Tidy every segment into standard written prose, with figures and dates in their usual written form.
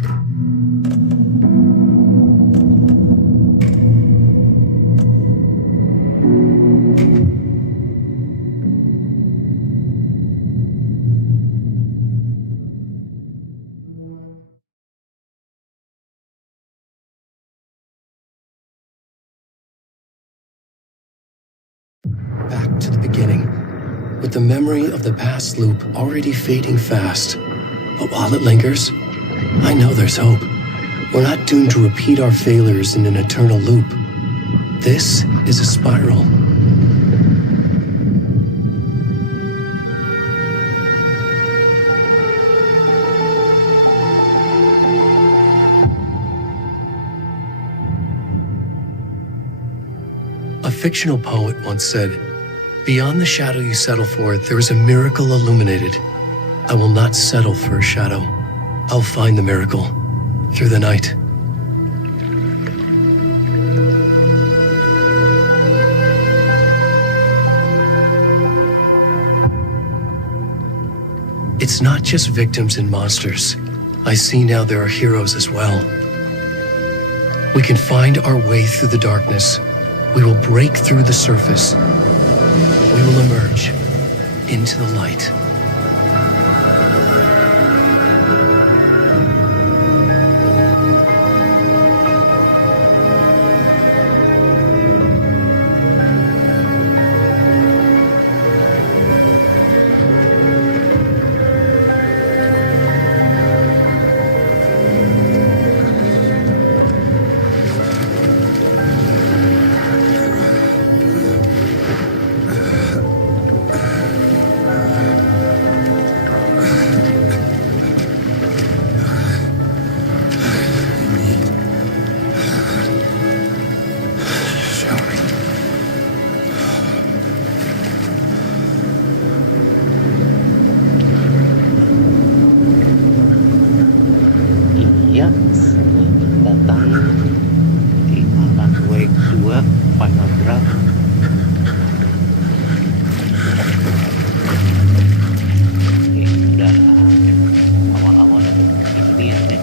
Back to the beginning, with the memory of the past loop already fading fast. But while it lingers, I know there's hope. We're not doomed to repeat our failures in an eternal loop. This is a spiral. A fictional poet once said, "Beyond the shadow you settle for, there is a miracle illuminated. I will not settle for a shadow. I'll find the miracle through the night." It's not just victims and monsters. I see now there are heroes as well. We can find our way through the darkness. We will break through the surface. We will emerge into the light. Ya, datang di Alan Wake 2 Final Draft. Oke, udah awal-awal dapet ini ya, deh.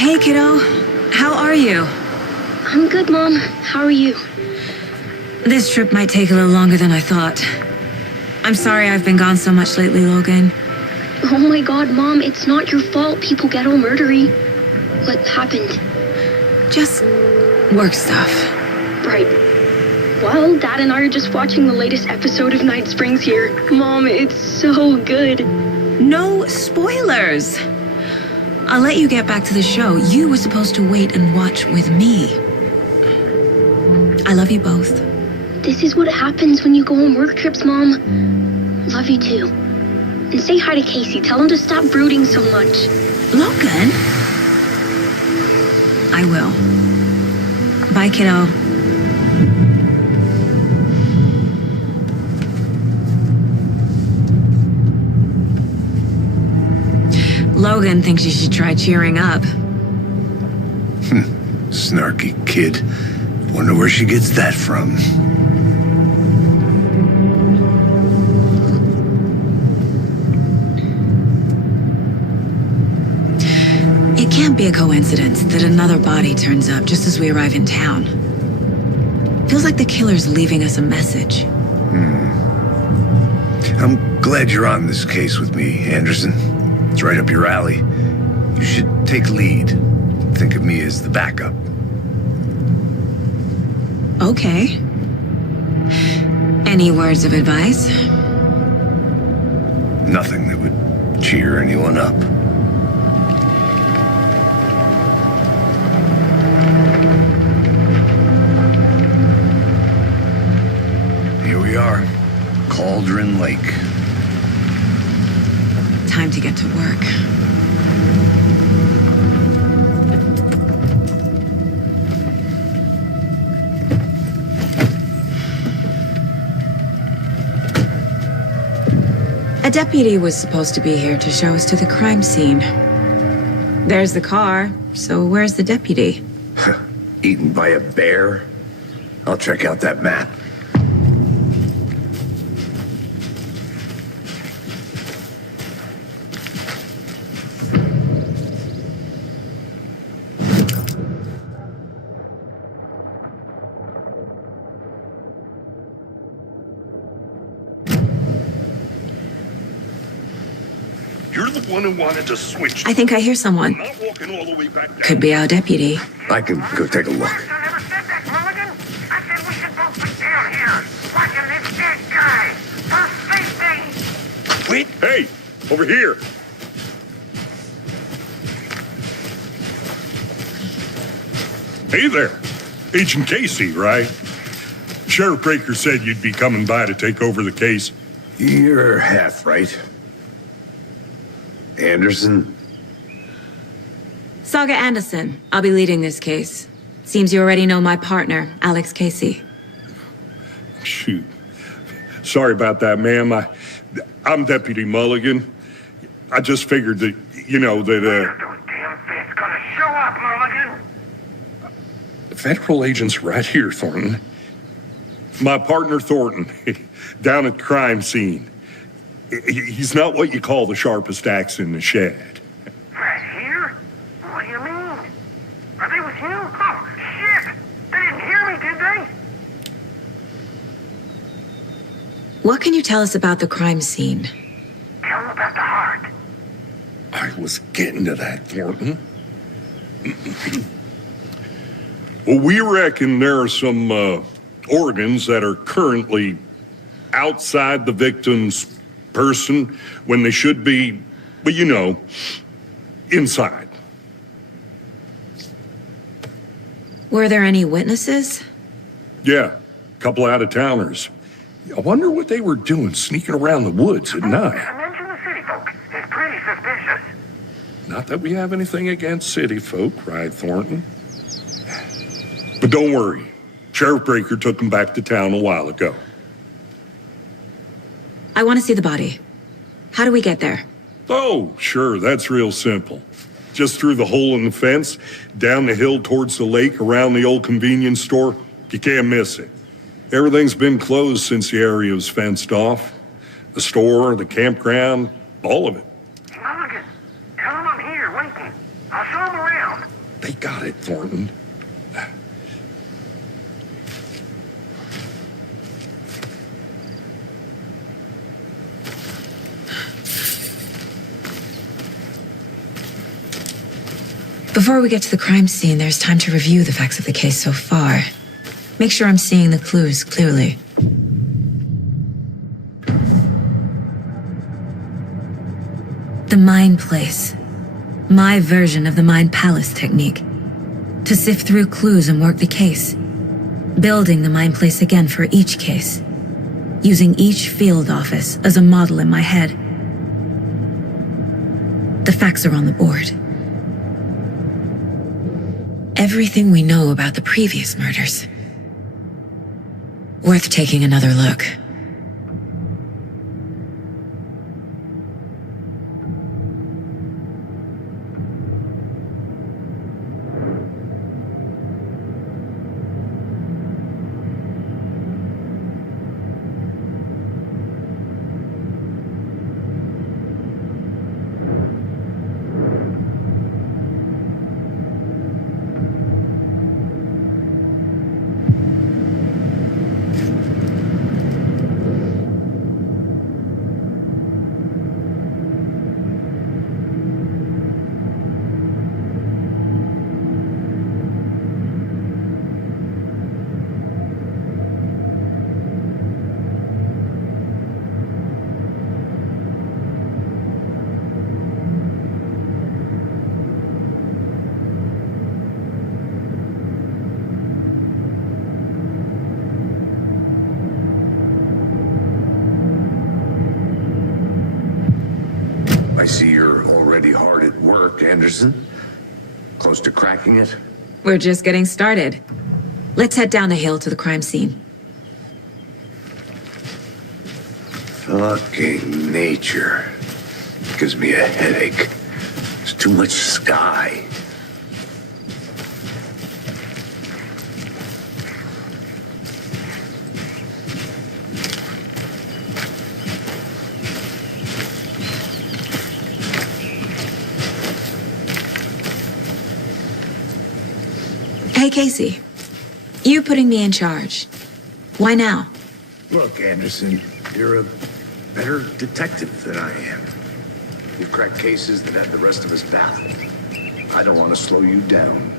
Hey, kiddo. How are you? I'm good, Mom. How are you? This trip might take a little longer than I thought. I'm sorry I've been gone so much lately, Logan. Oh my god, Mom, it's not your fault people get all murdery. What happened? Just work stuff. Right. Well, Dad and I are just watching the latest episode of Night Springs here. Mom, it's so good. No spoilers! I'll let you get back to the show. You were supposed to wait and watch with me. I love you both. This is what happens when you go on work trips, Mom. Love you too. And say hi to Casey. Tell him to stop brooding so much. Logan? I will. Bye, kiddo. Logan thinks you should try cheering up. Snarky kid. Wonder where she gets that from. It can't be a coincidence that another body turns up just as we arrive in town. Feels like the killer's leaving us a message. I'm glad you're on this case with me, Anderson. It's right up your alley. You should take lead. Think of me as the backup. Okay. Any words of advice? Nothing that would cheer anyone up. Here we are, Cauldron Lake. Time to get to work. A deputy was supposed to be here to show us to the crime scene. There's the car, so where's the deputy? Eaten by a bear? I'll check out that map. You're the one who wanted to switch. I think I hear someone. Not walking all the way back down. Could be our deputy. I can go take a look. I never said that, Mulligan. I said we should both be down here, watching this dead guy. For safety. Wait. Hey, over here. Hey there. Agent Casey, right? Sheriff Breaker said you'd be coming by to take over the case. You're half right. Anderson? Saga Anderson. I'll be leading this case. Seems you already know my partner, Alex Casey. Shoot. Sorry about that, ma'am. I'm Deputy Mulligan. I just figured that, When are those damn fists gonna show up, Mulligan? federal agent's right here, Thornton. My partner, Thornton, down at the crime scene. He's not what you call the sharpest axe in the shed. Right here? What do you mean? Are they with you? Oh, shit! They didn't hear me, did they? What can you tell us about the crime scene? Tell them about the heart. I was getting to that, Thornton. Well, we reckon there are some organs that are currently outside the victim's person when they should be, well, you know, inside. Were there any witnesses? Yeah, a couple out-of-towners. I wonder what they were doing sneaking around the woods at night. I mentioned the city folk. It's pretty suspicious. Not that we have anything against city folk, right, Thornton? But don't worry. Sheriff Breaker took them back to town a while ago. I want to see the body. How do we get there? Oh, sure, that's real simple. Just through the hole in the fence, down the hill towards the lake, around the old convenience store. You can't miss it. Everything's been closed since the area was fenced off. The store, the campground, all of it. Mulligan, tell them I'm here waiting. I'll show them around. They got it, Thornton. Before we get to the crime scene, there's time to review the facts of the case so far. Make sure I'm seeing the clues clearly. The Mind Place. My version of the Mind Palace technique. To sift through clues and work the case. Building the Mind Place again for each case. Using each field office as a model in my head. The facts are on the board. Everything we know about the previous murders. Worth taking another look. I see you're already hard at work, Anderson. Close to cracking it? We're just getting started. Let's head down the hill to the crime scene. Fucking nature. Gives me a headache. There's too much sky. Hey, Casey. You putting me in charge. Why now? Look, Anderson, you're a better detective than I am. You've cracked cases that have the rest of us baffled. I don't want to slow you down.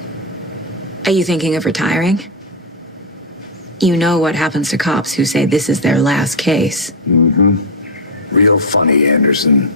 Are you thinking of retiring? You know what happens to cops who say this is their last case. Mm-hmm. Real funny, Anderson.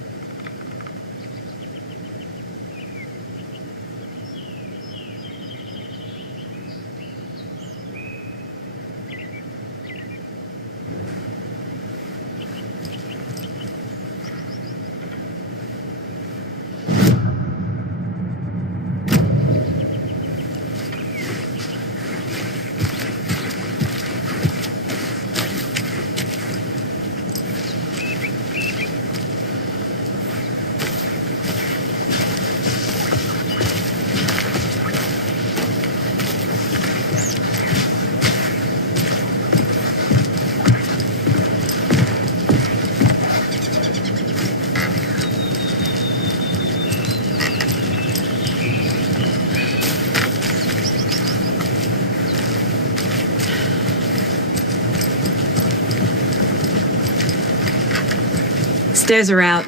Stairs are out.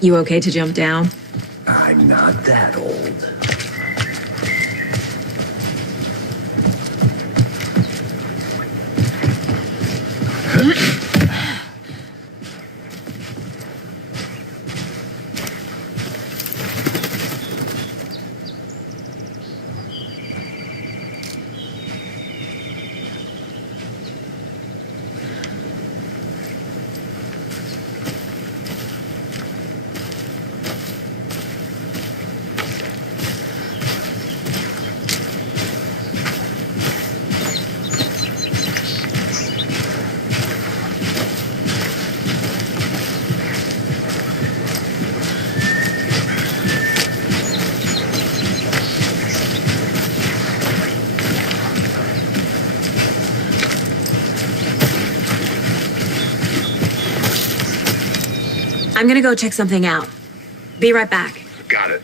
You okay to jump down? I'm not that old. I'm gonna go check something out. Be right back. Got it.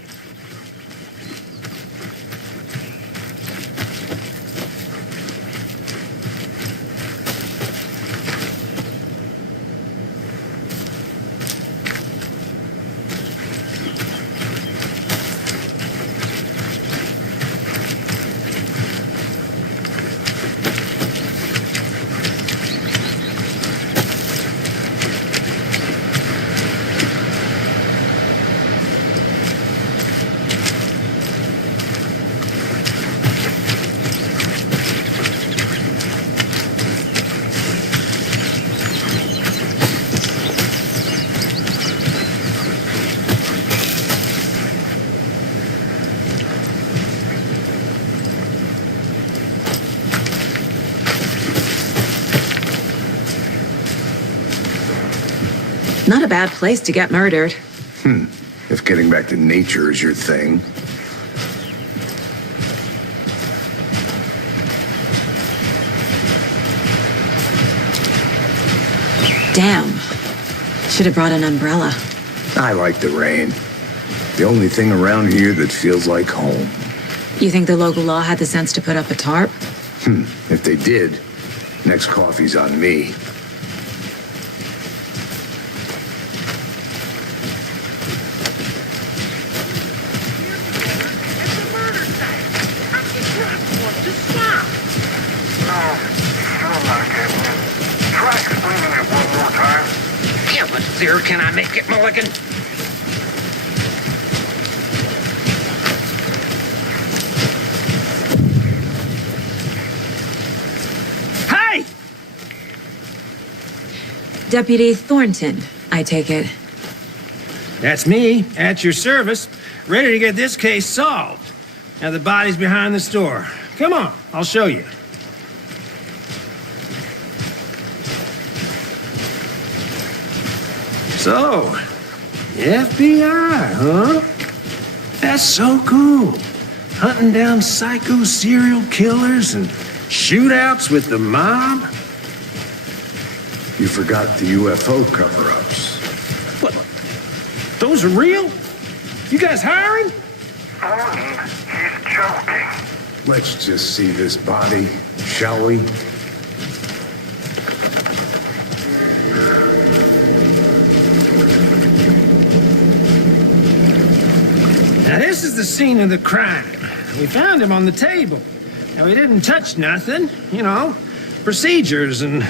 Not a bad place to get murdered. If getting back to nature is your thing. Damn. Should have brought an umbrella. I like the rain. The only thing around here that feels like home. You think the local law had the sense to put up a tarp? If they did, next coffee's on me. It's a murder site. How can you not want to stop? No, still not getting it. Try explaining it one more time. Yeah, but clearer can I make it, Mulligan? Hey! Deputy Thornton, I take it. That's me, at your service, ready to get this case solved. Now the body's behind the store. Come on, I'll show you. So, FBI, huh? That's so cool. Hunting down psycho serial killers and shootouts with the mob. You forgot the UFO cover-ups. What? Those are real? You guys hiring? Thornton, he's joking. Let's just see this body, shall we? Now, this is the scene of the crime. We found him on the table. Now, we didn't touch nothing, you know, procedures and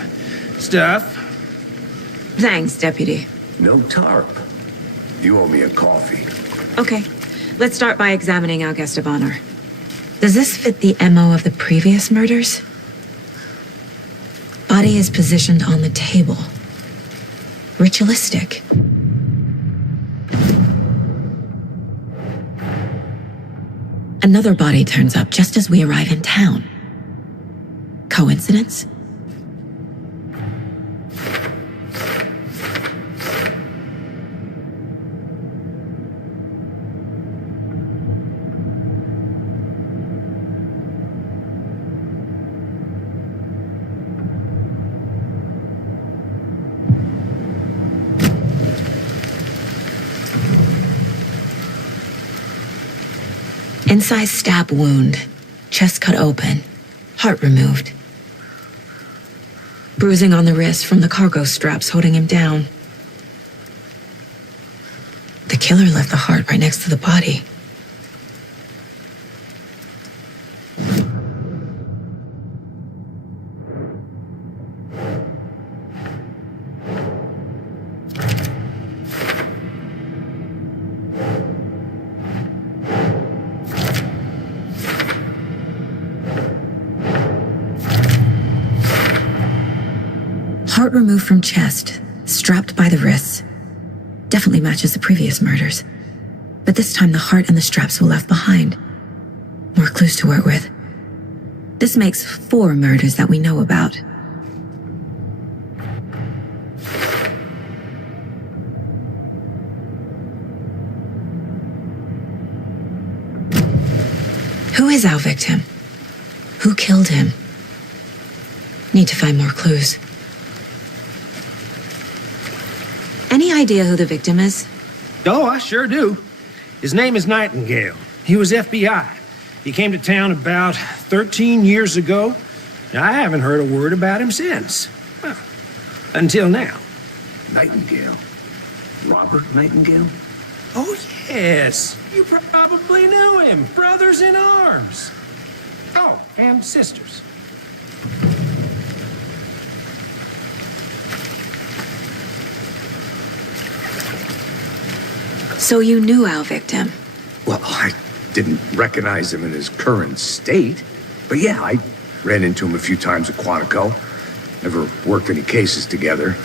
stuff. Thanks, Deputy. No tarp. You owe me a coffee. Okay, let's start by examining our guest of honor. Does this fit the MO of the previous murders? Body is positioned on the table. Ritualistic. Another body turns up just as we arrive in town. Coincidence? Incised stab wound, chest cut open, heart removed. Bruising on the wrist from the cargo straps holding him down. The killer left the heart right next to the body. Heart removed from chest, strapped by the wrists. Definitely matches the previous murders. But this time the heart and the straps were left behind. More clues to work with. This makes 4 murders that we know about. Who is our victim? Who killed him? Need to find more clues. Any idea who the victim is? Oh, I sure do. His name is Nightingale. He was FBI. He came to town about 13 years ago. I haven't heard a word about him since. Well, until now. Nightingale? Robert Nightingale? Oh, yes. You probably knew him. Brothers in arms. Oh, and sisters. So you knew our victim? Well, I didn't recognize him in his current state. But yeah, I ran into him a few times at Quantico. Never worked any cases together.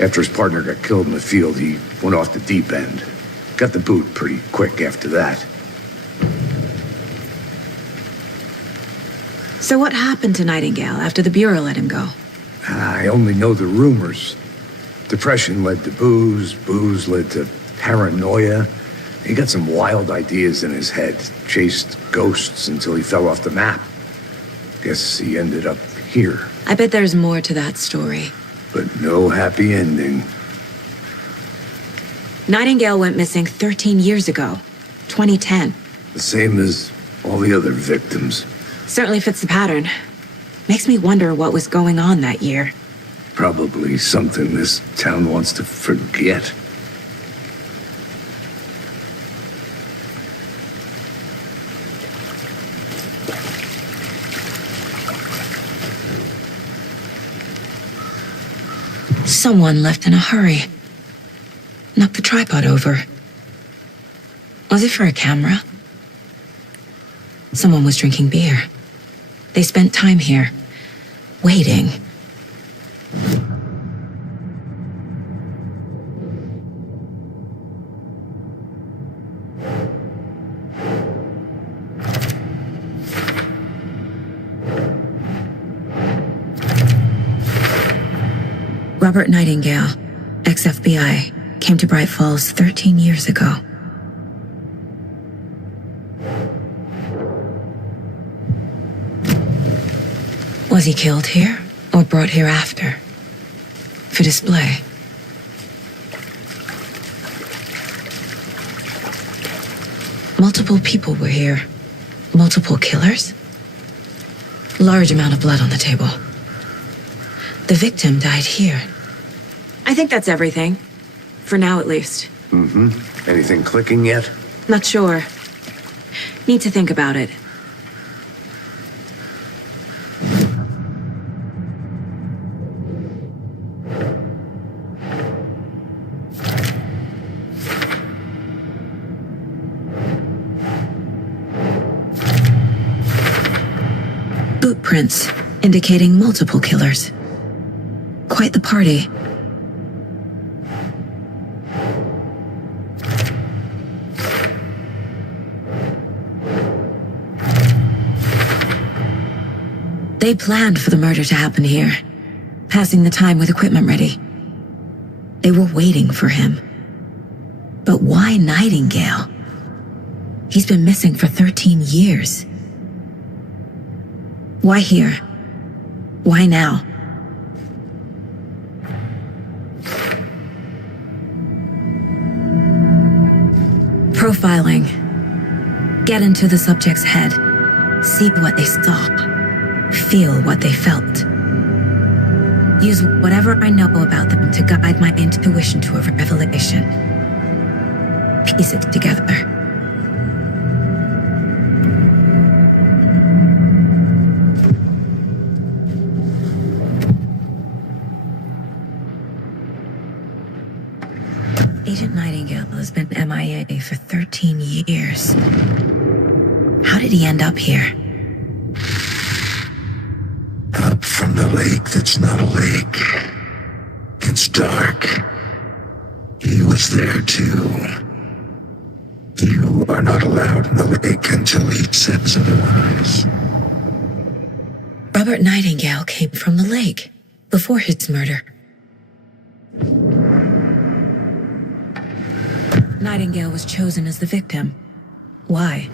After his partner got killed in the field, he went off the deep end. Got the boot pretty quick after that. So what happened to Nightingale after the Bureau let him go? I only know the rumors. Depression led to booze, booze led to paranoia. He got some wild ideas in his head, chased ghosts until he fell off the map. Guess he ended up here. I bet there's more to that story. But no happy ending. Nightingale went missing 13 years ago, 2010. The same as all the other victims. Certainly fits the pattern. Makes me wonder what was going on that year. Probably something this town wants to forget. Someone left in a hurry. Knocked the tripod over. Was it for a camera? Someone was drinking beer. They spent time here, waiting. Robert Nightingale, ex-FBI, came to Bright Falls 13 years ago. Was he killed here or brought here after? For display? Multiple people were here. Multiple killers? Large amount of blood on the table. The victim died here. I think that's everything. For now, at least. Mm-hmm. Anything clicking yet? Not sure. Need to think about it. Footprints indicating multiple killers. Quite the party. They planned for the murder to happen here, passing the time with equipment ready. They were waiting for him. But why Nightingale? He's been missing for 13 years. Why here? Why now? Profiling. Get into the subject's head. See what they saw. Feel what they felt. Use whatever I know about them to guide my intuition to a revelation. Piece it together. Agent Nightingale has been MIA for 13 years. How did he end up here? Up from the lake that's not a lake. It's dark. He was there too. You are not allowed in the lake until he says otherwise. Robert Nightingale came from the lake before his murder. Nightingale was chosen as the victim. Why?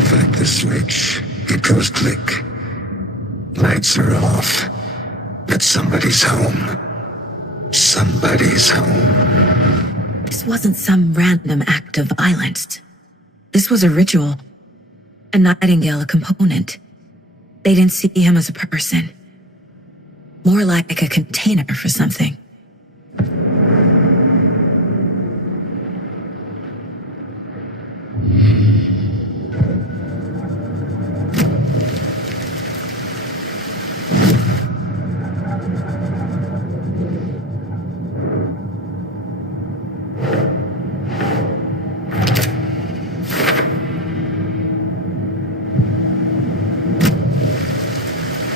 Flick the switch. It goes click. Lights are off. But somebody's home. Somebody's home. This wasn't some random act of violence. This was a ritual. And Nightingale a component. They didn't see him as a person. More like a container for something.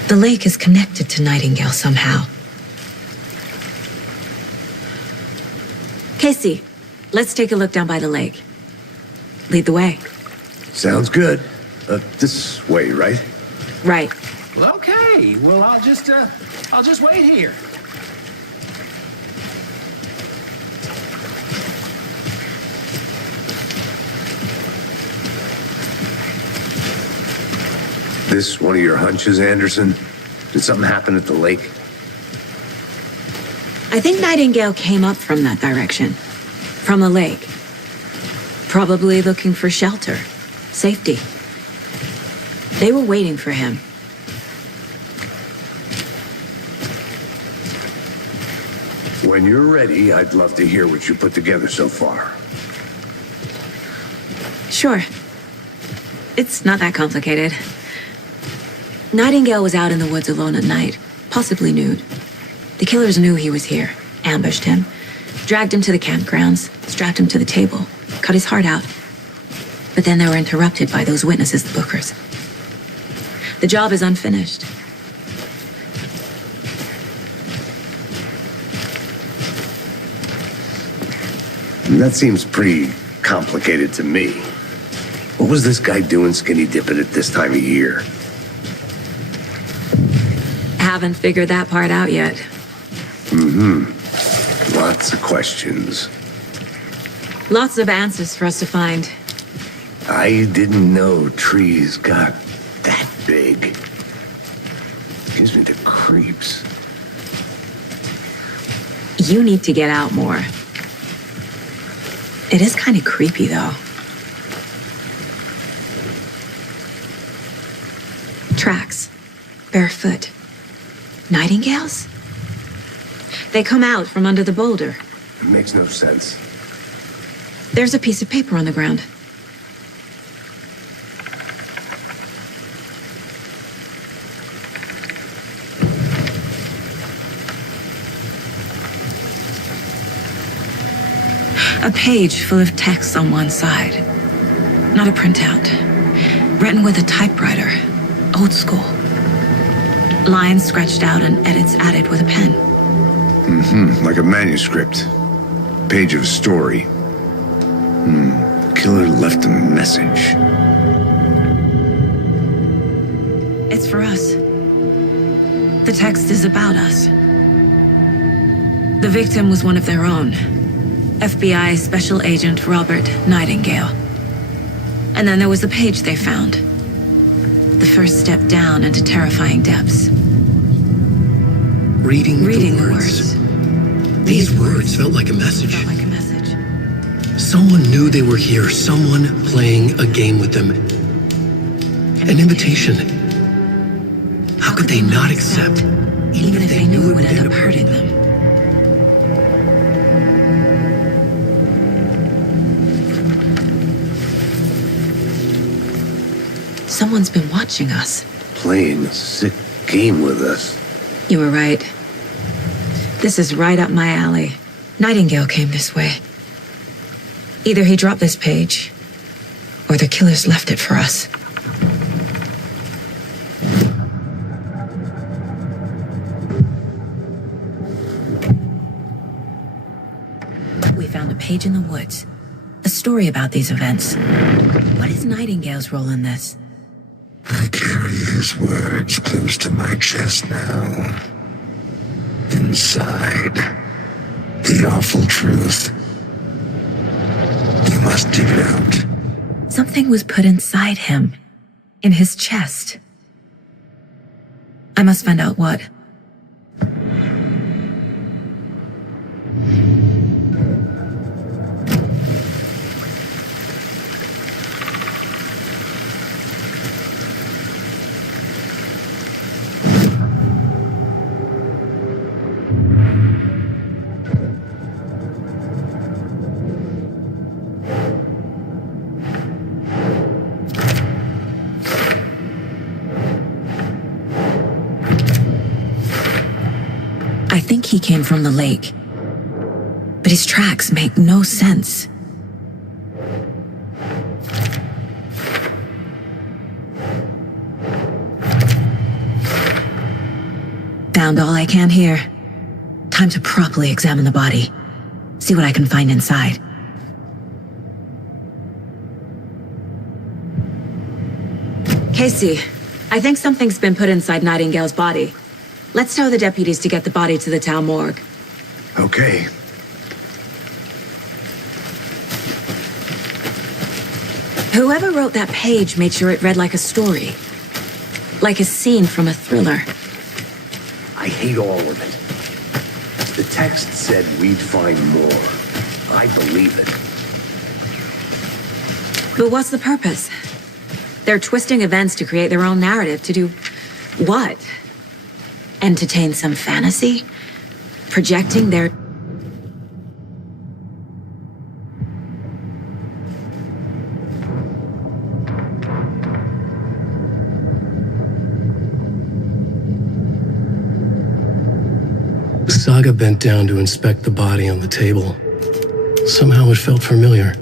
The lake is connected to Nightingale somehow. Casey, let's take a look down by the lake. Lead the way. Sounds good. This way, right? Right. Well, okay. Well, I'll just wait here. This one of your hunches, Anderson? Did something happen at the lake? I think Nightingale came up from that direction. From the lake. Probably looking for shelter. Safety. They were waiting for him. When you're ready, I'd love to hear what you put together so far. Sure. It's not that complicated. Nightingale was out in the woods alone at night, possibly nude. The killers knew he was here, ambushed him, dragged him to the campgrounds, strapped him to the table, cut his heart out. But then they were interrupted by those witnesses, the Bookers. The job is unfinished. That seems pretty complicated to me. What was this guy doing skinny dipping at this time of year? Haven't figured that part out yet. Lots of questions. Lots of answers for us to find. I didn't know trees got that big. Gives me the creeps. You need to get out more. It is kind of creepy, though. Tracks. Barefoot. Nightingales? They come out from under the boulder. It makes no sense. There's a piece of paper on the ground. A page full of text on one side. Not a printout. Written with a typewriter. Old school. Lines scratched out and edits added with a pen. Like a manuscript. Page of a story. Killer left a message. It's for us. The text is about us. The victim was one of their own. FBI Special Agent Robert Nightingale. And then there was the page they found. The first step down into terrifying depths. Reading Reading the the words. These words felt like a message. Felt like a message. Someone knew they were here. Someone playing a game with them. An invitation. How could they not accept, Even if they knew it would end up hurting them. Someone's been watching us. Playing a sick game with us. You were right. This is right up my alley. Nightingale came this way. Either he dropped this page, or the killers left it for us. We found a page in the woods. A story about these events. What is Nightingale's role in this? I carry his words close to my chest now. Inside, the awful truth. You must dig it out. Something was put inside him. In his chest. I must find out what. I think he came from the lake. But his tracks make no sense. Found all I can here. Time to properly examine the body. See what I can find inside. Casey, I think something's been put inside Nightingale's body. Let's tell the deputies to get the body to the town morgue. Okay. Whoever wrote that page made sure it read like a story. Like a scene from a thriller. I hate all of it. The text said we'd find more. I believe it. But what's the purpose? They're twisting events to create their own narrative. To do what? Entertain some fantasy? Projecting their... Saga bent down to inspect the body on the table. Somehow it felt familiar.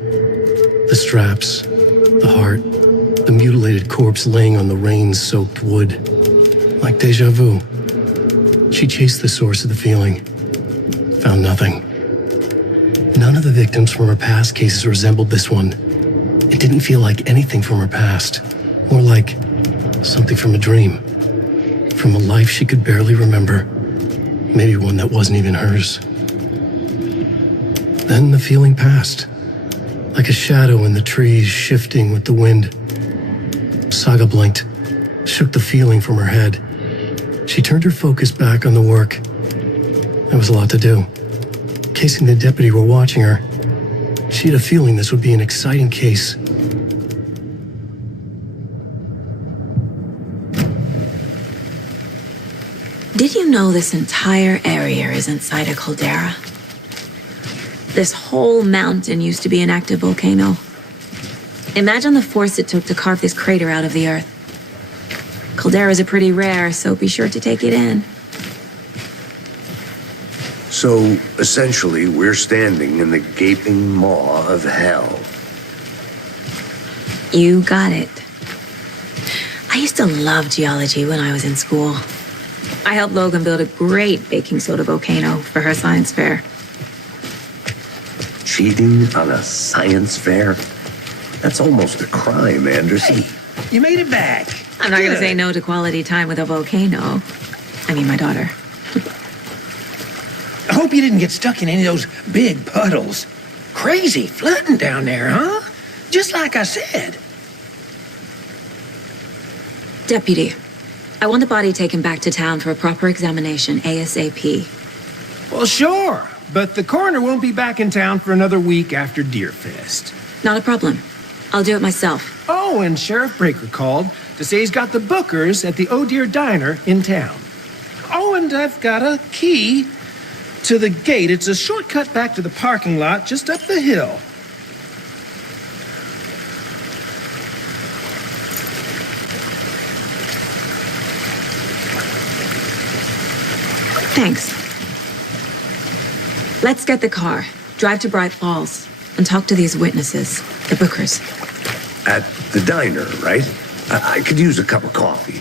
The straps, the heart, the mutilated corpse laying on the rain-soaked wood. Like deja vu. She chased the source of the feeling. Found nothing. None of the victims from her past cases resembled this one. It didn't feel like anything from her past. More like something from a dream. From a life she could barely remember. Maybe one that wasn't even hers. Then the feeling passed. Like a shadow in the trees shifting with the wind. Saga blinked, shook the feeling from her head. She turned her focus back on the work. There was a lot to do. Casey and the deputy were watching her. She had a feeling this would be an exciting case. Did you know this entire area is inside a caldera? This whole mountain used to be an active volcano. Imagine the force it took to carve this crater out of the earth. Calderas are pretty rare, so be sure to take it in. So, essentially, we're standing in the gaping maw of hell. You got it. I used to love geology when I was in school. I helped Logan build a great baking soda volcano for her science fair. Cheating on a science fair? That's almost a crime, Anderson. Hey, you made it back. I'm not going to Good. say no to quality time with a volcano. I mean, my daughter. I hope you didn't get stuck in any of those big puddles. Crazy flooding down there, huh? Just like I said. Deputy, I want the body taken back to town for a proper examination, ASAP. Well, sure. But the coroner won't be back in town for another week after Deerfest. Not a problem. I'll do it myself. Oh, and Sheriff Breaker called to say he's got the bookers at the Oh Dear Diner in town. Oh, and I've got a key to the gate. It's a shortcut back to the parking lot just up the hill. Thanks. Let's get the car, drive to Bright Falls, and talk to these witnesses, the bookers. At the diner, right? I could use a cup of coffee.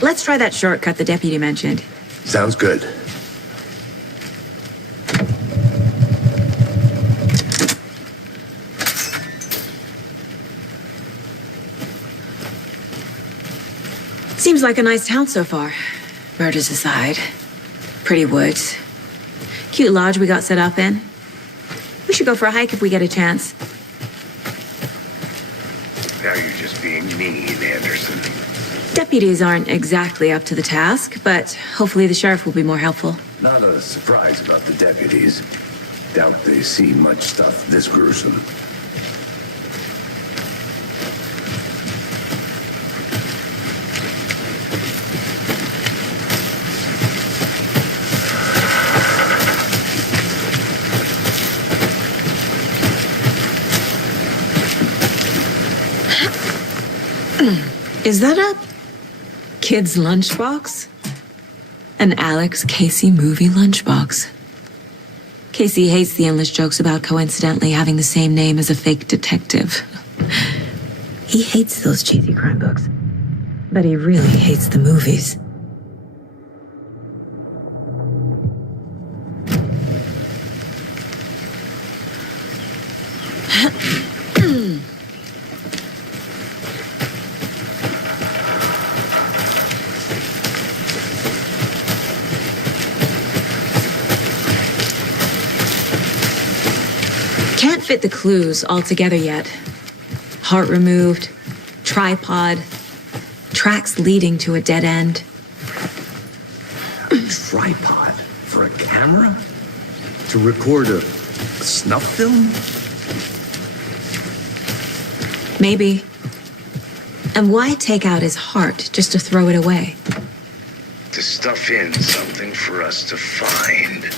Let's try that shortcut the deputy mentioned. Sounds good. Seems like a nice town so far. Murders aside. Pretty woods. Cute lodge we got set up in. We should go for a hike if we get a chance. Now you're just being mean, Anderson. Deputies aren't exactly up to the task, but hopefully the sheriff will be more helpful. Not a surprise about the deputies. Doubt they've seen much stuff this gruesome. Is that a kid's lunchbox? An Alex Casey movie lunchbox. Casey hates the endless jokes about coincidentally having the same name as a fake detective. He hates those cheesy crime books, but he really hates the movies. Can't fit the clues all together yet. Heart removed, tripod, Tracks leading to a dead end. A tripod for a camera? To record a snuff film? Maybe. And why take out his heart just to throw it away? To stuff in something for us to find.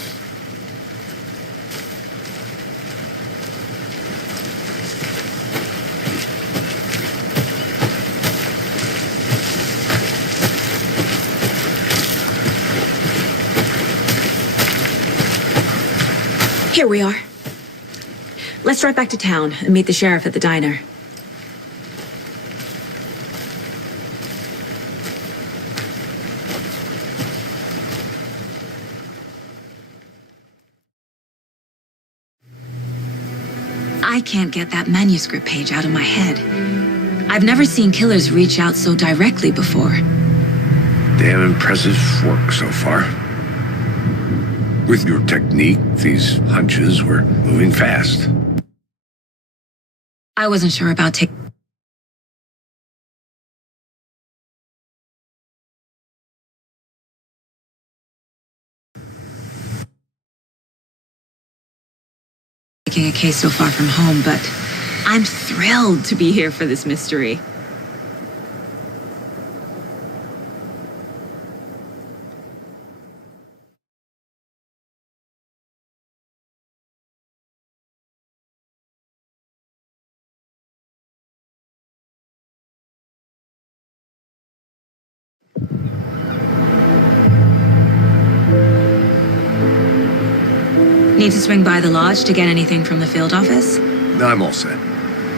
Here we are. Let's drive back to town and meet the sheriff at the diner. I can't get that manuscript page out of my head. I've never seen killers reach out so directly before. Damn impressive work so far. With your technique, these hunches were moving fast. I wasn't sure about taking a case so far from home, but I'm thrilled to be here for this mystery. Need to swing by the lodge to get anything from the field office? No, I'm all set.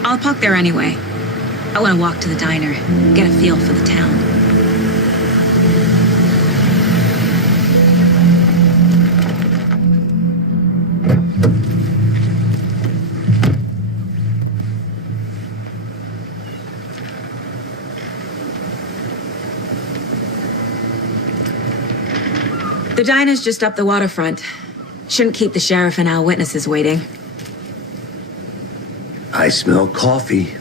I'll park there anyway. I want to walk to the diner, get a feel for the town. The diner's just up the waterfront. Shouldn't keep the sheriff and our witnesses waiting. I smell coffee.